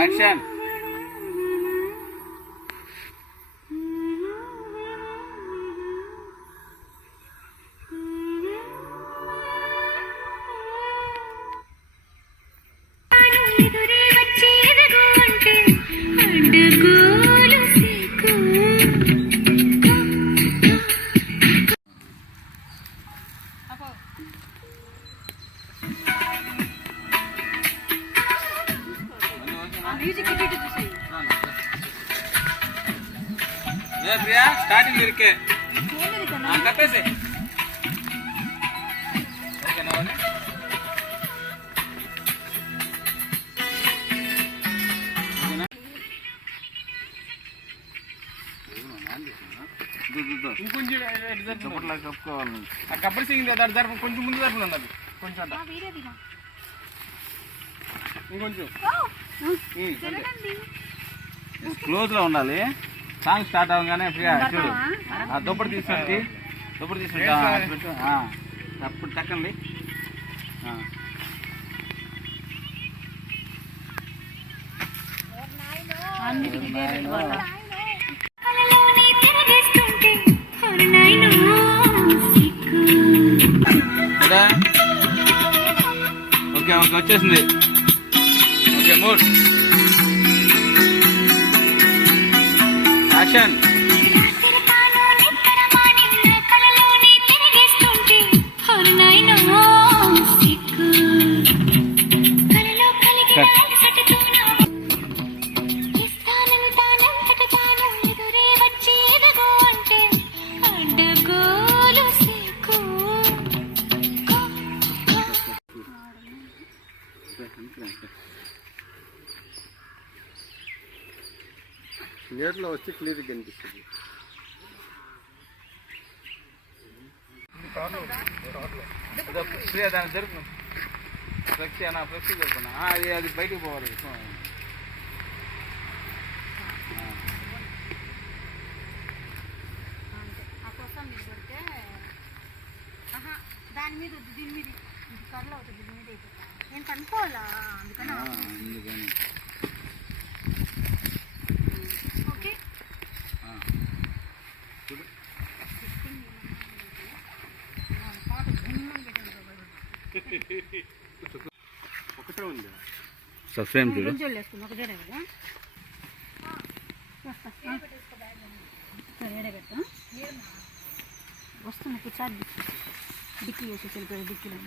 Action ఏ Priya starting ఇరికే. ఆ, కప్పేసి ఓకేనా వాళ్ళు? ఓకేనా? దు, దు, దు. ఇంకొంచెం కప్పుకోవాలి కబ్బరి సింగ్ కొంచెం ముందు జరుపుతుంది అది కొంచెం క్లోజ్లో ఉండాలి. సాంగ్ స్టార్ట్ అవగానే ఫ్రీగా చూడు. ఆ దుప్పటి తీసుకొచ్చి దుప్పటి తీసుకుంటా అప్పుడు టక్కండి? ఓకే ఓకే వచ్చేసింది. ఓకే మూడ్ యాక్షన్ తిరతాను నీటిలో వచ్చి క్లియర్ కనిపిస్తుంది. దాన్ని జరుపు ఫ్లెక్సీ అన్న ఫ్లెక్సీ జరుపున్నా అది అది బయటికి పోవాలి దాని మీద వద్దు, దీని మీద ఇది కర్రలో అవుతుంది దీని మీద అయిపోతా నేను కనుక్కోవాలా అందుకని ఆ, అందుకని ఓకే ఆ. ఒకటే ఉంది. సబ్స్క్రైబ్ చూడు. కూర్చోద్ది డిక్కీ వేసేసి వెళ్ళిపోయి డిక్కీలో.